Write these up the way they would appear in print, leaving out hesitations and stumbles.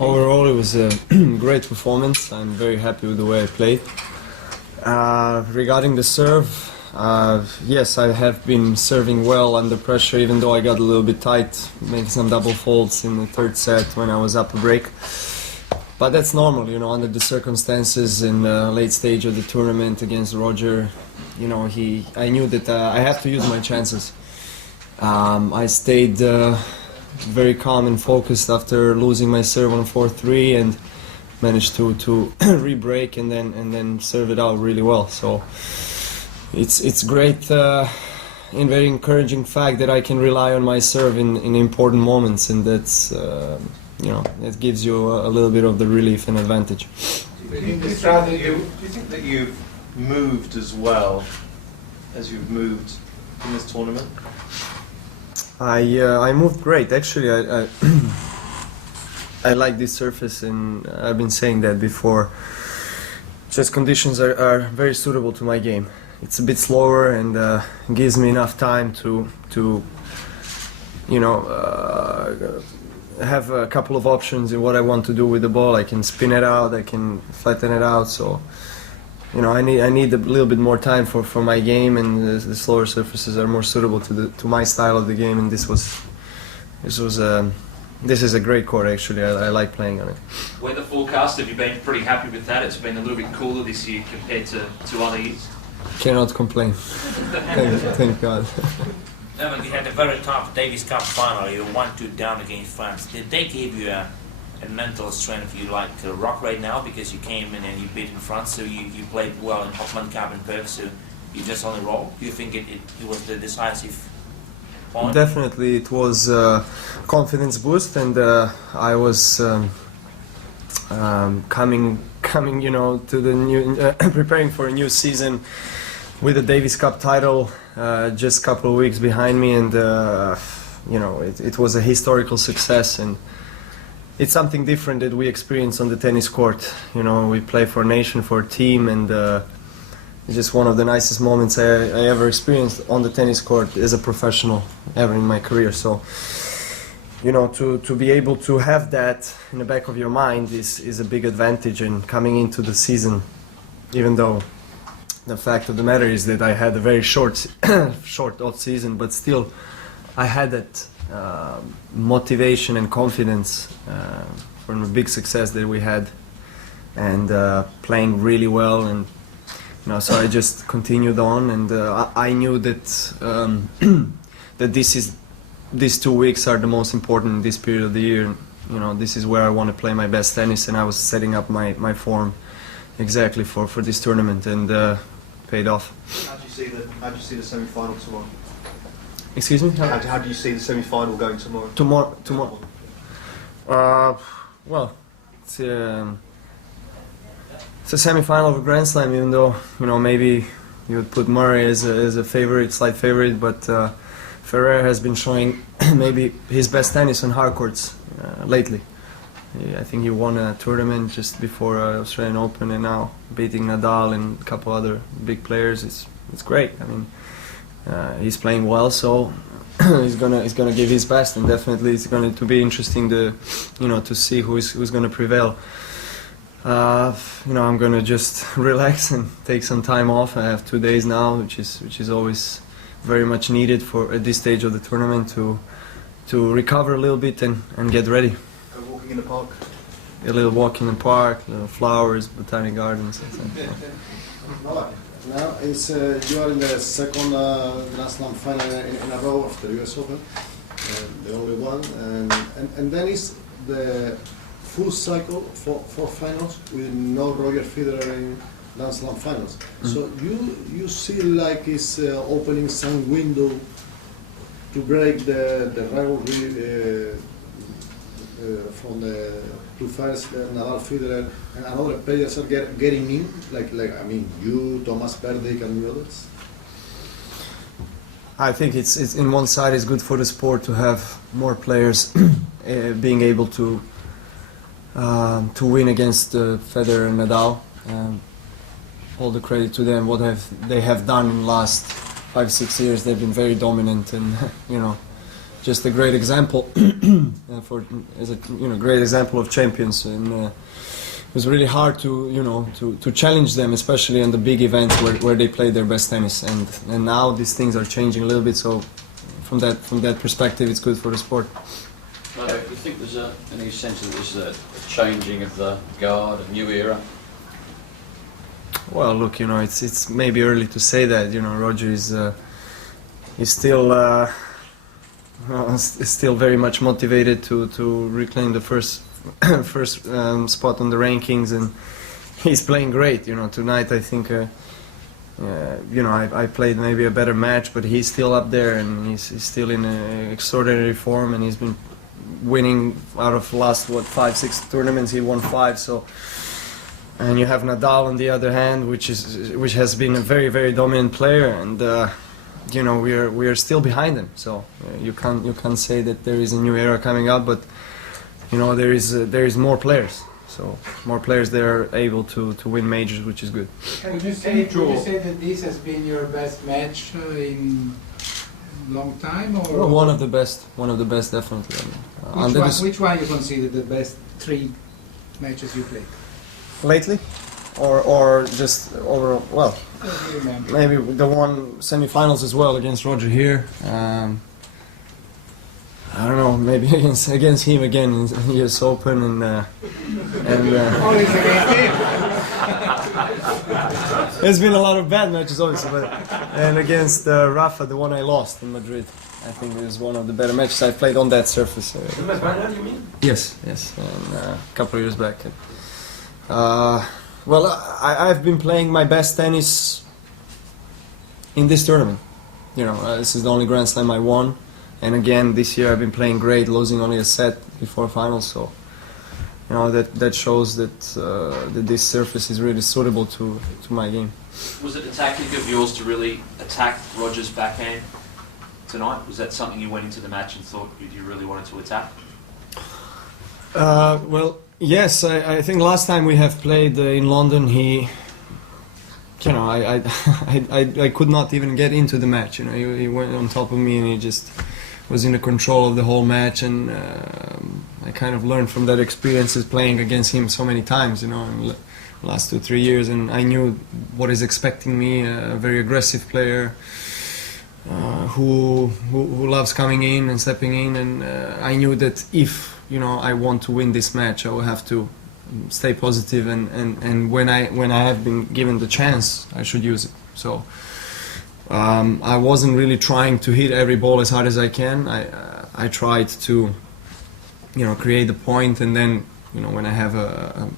Overall, it was a great performance. I'm very happy with the way I played. Regarding the serve, yes, I have been serving well under pressure, even though I got a little bit tight, making some double faults in the third set when I was up a break. But that's normal, you know, under the circumstances in the late stage of the tournament against Roger. You know, I knew that I have to use my chances. I stayed very calm and focused after losing my serve on 4-3 and managed to re-break and then serve it out really well. So it's great and very encouraging fact that I can rely on my serve in important moments, and that's you know, it gives you a little bit of the relief and advantage. Do you think that you've moved as well as you've moved in this tournament? I moved great. Actually, I like this surface, and I've been saying that before. Just conditions are very suitable to my game. It's a bit slower and gives me enough time to you know, have a couple of options in what I want to do with the ball. I can spin it out, I can flatten it out. So, you know, I need a little bit more time for my game, and the slower surfaces are more suitable to my style of the game. And this is a great court actually. I like playing on it. Weather forecast, have you been pretty happy with that? It's been a little bit cooler this year compared to other years. Cannot complain. Thank God. Novak, you had a very tough Davis Cup final. You 1-2 down against France. Did they give you a mental strength you like to rock right now, because you came in and you beat in France, so you played well in Hopman Cup and Perth, so you just on the roll? Do you think it was the decisive point? Definitely, it was a confidence boost, and I was coming, you know, to the new, preparing for a new season with the Davis Cup title just a couple of weeks behind me, and you know, it was a historical success, and it's something different that we experience on the tennis court. You know, we play for a nation, for a team, and it's just one of the nicest moments I ever experienced on the tennis court as a professional ever in my career. So, you know, to be able to have that in the back of your mind is a big advantage. And coming into the season, even though the fact of the matter is that I had a very short off season, but still I had that motivation and confidence from a big success that we had, and playing really well, and you know, so I just continued on, and I knew that that these 2 weeks are the most important in this period of the year. You know, this is where I want to play my best tennis, and I was setting up my form exactly for this tournament, and paid off. How do you see the semi-final tomorrow? Excuse me? How do you see the semi-final going tomorrow? Tomorrow. Well, it's a semi-final of a Grand Slam, even though, you know, maybe you would put Murray as a favorite, slight favorite, but Federer has been showing maybe his best tennis on hard courts lately. I think he won a tournament just before Australian Open, and now beating Nadal and a couple other big players. It's great. I mean, he's playing well, so he's gonna give his best, and definitely it's going to be interesting to see who's gonna prevail. You know, I'm gonna just relax and take some time off. I have 2 days now, which is always very much needed at this stage of the tournament to recover a little bit and get ready. Walking in the park. A little walk in the park, little flowers, botanic gardens, etc. Novak, now you are in the second Grand Slam final in a row after US Open, the only one, and then is the full cycle for finals with no Roger Federer in Grand Slam finals. Mm-hmm. So you see like it's opening some window to break the rivalry from the two first, Nadal, Federer, and other players are getting in, like I mean, you, Thomas Berdych, and the others? I think it's in one side it's good for the sport to have more players being able to win against Federer and Nadal. All the credit to them. They have done in the last 5-6 years. They've been very dominant, and you know, just a great example as a great example of champions, and it was really hard to challenge them, especially in the big events where they play their best tennis, and now these things are changing a little bit. So from that perspective, it's good for the sport. Do you think there's any sense that this is a changing of the guard, a new era? Well, look, it's maybe early to say that. Roger is still still very much motivated to reclaim the first spot on the rankings, and he's playing great. Tonight I think I played maybe a better match, but he's still up there, and he's still in extraordinary form, and he's been winning out of last 5-6 tournaments. He won 5, so. And you have Nadal on the other hand, which has been a very, very dominant player, and we are still behind them. So you can't say that there is a new era coming up, but there is more players. So more players that are able to win majors, which is good. Would you say that this has been your best match in long time, or Well, one of the best, definitely. which one you consider the best 3 matches you played? Lately, or just overall? Well, Don't you remember? maybe the one semi-finals as well against Roger here. I don't know, maybe against him again in the US Open, and Always against him. there's been a lot of bad matches, obviously, and against Rafa, the one I lost in Madrid, I think it was one of the better matches I played on that surface. You mean? Yes, and, a couple of years back. Well, I've been playing my best tennis in this tournament. This is the only Grand Slam I won, and again this year I've been playing great, losing only a set before finals. So, that shows that this surface is really suitable to my game. Was it a tactic of yours to really attack Roger's backhand tonight? Was that something you went into the match and thought you really wanted to attack? Well, yes, I think last time we have played in London, I could not even get into the match. He went on top of me, and he just was in the control of the whole match, and I kind of learned from that experiences playing against him so many times, in the last 2-3 years, and I knew what is expecting me, a very aggressive player who loves coming in and stepping in, and I knew that if I want to win this match, I will have to stay positive, and when I have been given the chance, I should use it. So I wasn't really trying to hit every ball as hard as I can. I tried to create the point, and then when I have a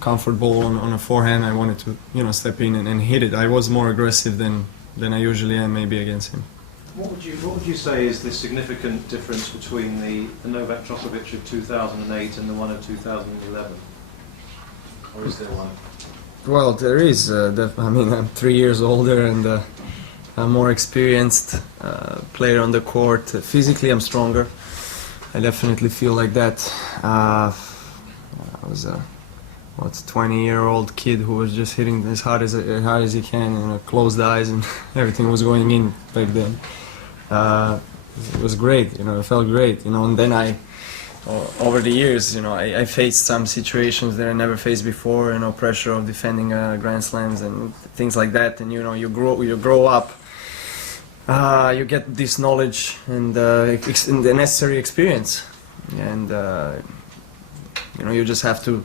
comfort ball on a forehand, I wanted to step in and hit it. I was more aggressive than I usually am, maybe against him. What would you say is the significant difference between the Novak Djokovic of 2008 and the one of 2011? Or is there one? Well, there is. I'm 3 years older and a more experienced player on the court. Physically, I'm stronger. I definitely feel like that. I was a 20-year-old kid who was just hitting as hard as he can, closed eyes, and everything was going in back then. It was great, it felt great, and then over the years, I faced some situations that I never faced before, pressure of defending Grand Slams and things like that, and you grow up, you get this knowledge and the necessary experience, and you just have to,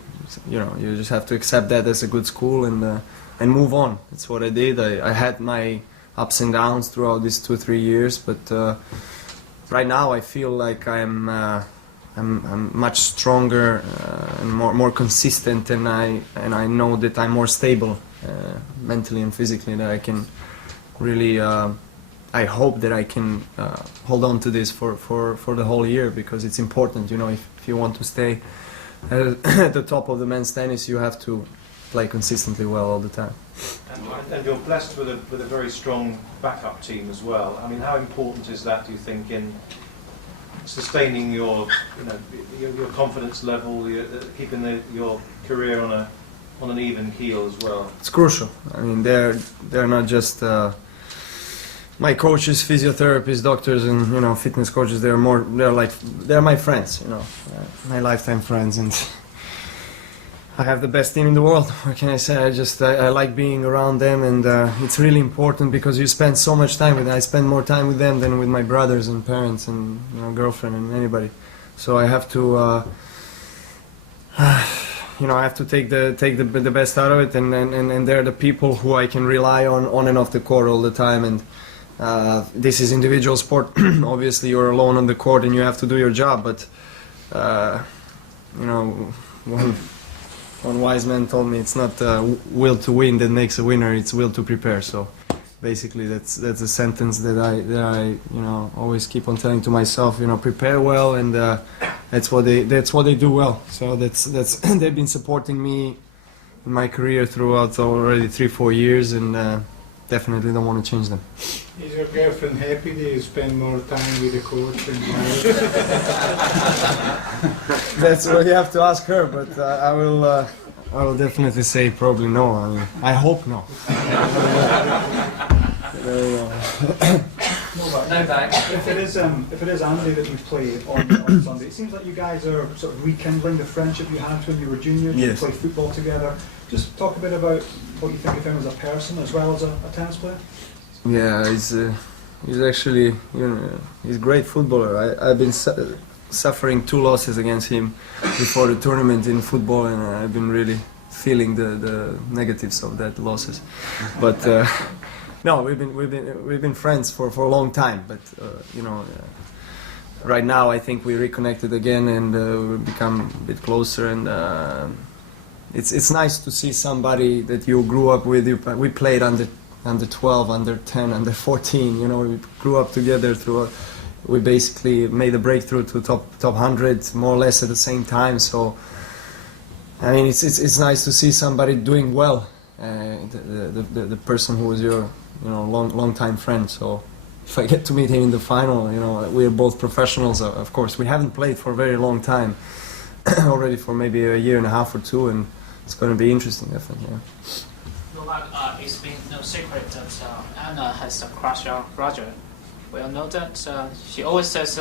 accept that as a good school and move on. That's what I did. I had my ups and downs throughout these 2-3 years, but right now I feel like I'm much stronger and more consistent, and I know that I'm more stable mentally and physically, that I can really I hope that I can hold on to this for the whole year, because it's important. If you want to stay at the top of the men's tennis, you have to play consistently well all the time. And you're blessed with a very strong backup team as well. I mean, how important is that, do you think, in sustaining your confidence level, keeping your career on an even keel as well? It's crucial. I mean, they're not just my coaches, physiotherapists, doctors, and fitness coaches, they're my friends, my lifetime friends, and I have the best team in the world. What can I say? I like being around them, and it's really important because you spend so much time with them. I spend more time with them than with my brothers and parents and girlfriend and anybody. So I have to, I have to take the best out of it, and they're the people who I can rely on and off the court all the time. And this is individual sport. Obviously, you're alone on the court and you have to do your job. But one wise man told me it's not will to win that makes a winner; it's will to prepare. So basically, that's a sentence that I always keep on telling to myself. Prepare well, and that's what they do well. So that's they've been supporting me in my career throughout already 3-4 years, and definitely don't want to change them. Is your girlfriend happy that you spend more time with the coach and That's what you have to ask her, but I will definitely say probably no. I hope no. Novak. If it is Andy that you play on Sunday, it seems like you guys are sort of rekindling the friendship you had when you were juniors. Yes. You played football together. Just talk a bit about what you think of him as a person as well as a tennis player. Yeah, he's actually he's a great footballer. I've been suffering 2 losses against him before the tournament in football, and I've been really feeling the negatives of that losses. But no, we've been friends for a long time. But right now I think we reconnected again, and we've become a bit closer. And it's nice to see somebody that you grew up with. We played under 12, under 10, under 14. We grew up together we basically made a breakthrough to top 100 more or less at the same time. So I mean, it's nice to see somebody doing well. The person who was your long time friend. So if I get to meet him in the final, we are both professionals. Of course, we haven't played for a very long time, already for maybe a year and a half or 2, and it's going to be interesting, definitely. Yeah. Novak, it's been no secret that Anna has a crush on Roger. We all know that. She always says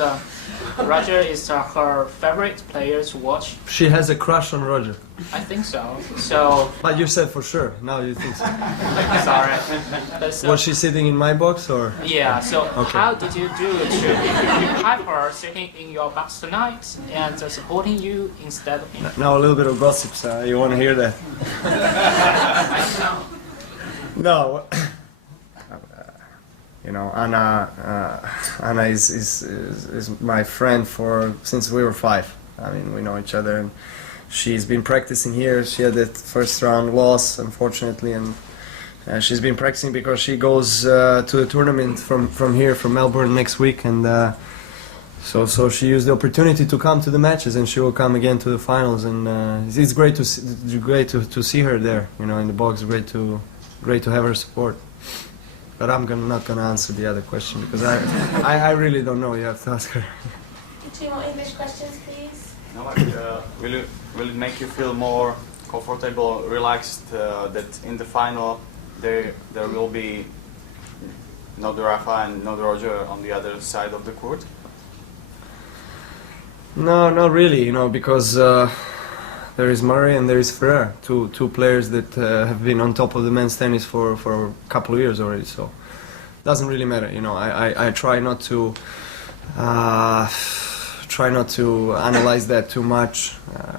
Roger is her favorite player to watch. She has a crush on Roger. I think so. So. But you said for sure. Now you think so. Sorry. But so, Was she sitting in my box or? Yeah. So Okay. how did you do to have her sitting in your box tonight and supporting you instead of him? Now a little bit of gossips. You want to hear that? No. Anna is my friend since we were 5. I mean, we know each other, and she's been practicing here. She had that first round loss, unfortunately, and she's been practicing because she goes to the tournament from here, from Melbourne next week, and so she used the opportunity to come to the matches, and she will come again to the finals, and it's great to see her there, in the box. Great to have her support. But I'm not gonna answer the other question because I really don't know. You have to ask her. 2 more English questions, please. Novak, will it make you feel more comfortable, relaxed that in the final there will be not Rafa and not Roger on the other side of the court? No, not really. Because there is Murray and there is Federer, two players that have been on top of the men's tennis for a couple of years already. So it doesn't really matter. I try not to analyze that too much.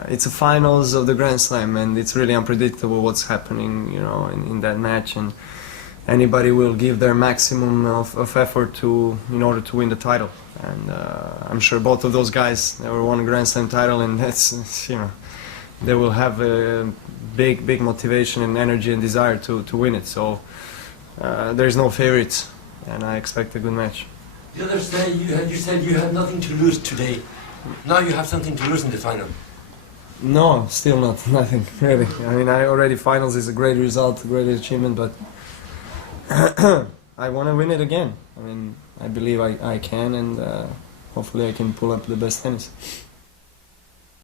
It's a finals of the Grand Slam, and it's really unpredictable what's happening, in that match, and anybody will give their maximum of effort in order to win the title. And I'm sure both of those guys never won a Grand Slam title, and that's they will have a big motivation and energy and desire to win it. So there's no favorites, and I expect a good match. The other day you said you had nothing to lose today. Now you have something to lose in the final. No, still nothing really. I mean, finals is a great result, a great achievement, but I want to win it again. I mean, I believe I can, and hopefully I can pull up the best tennis.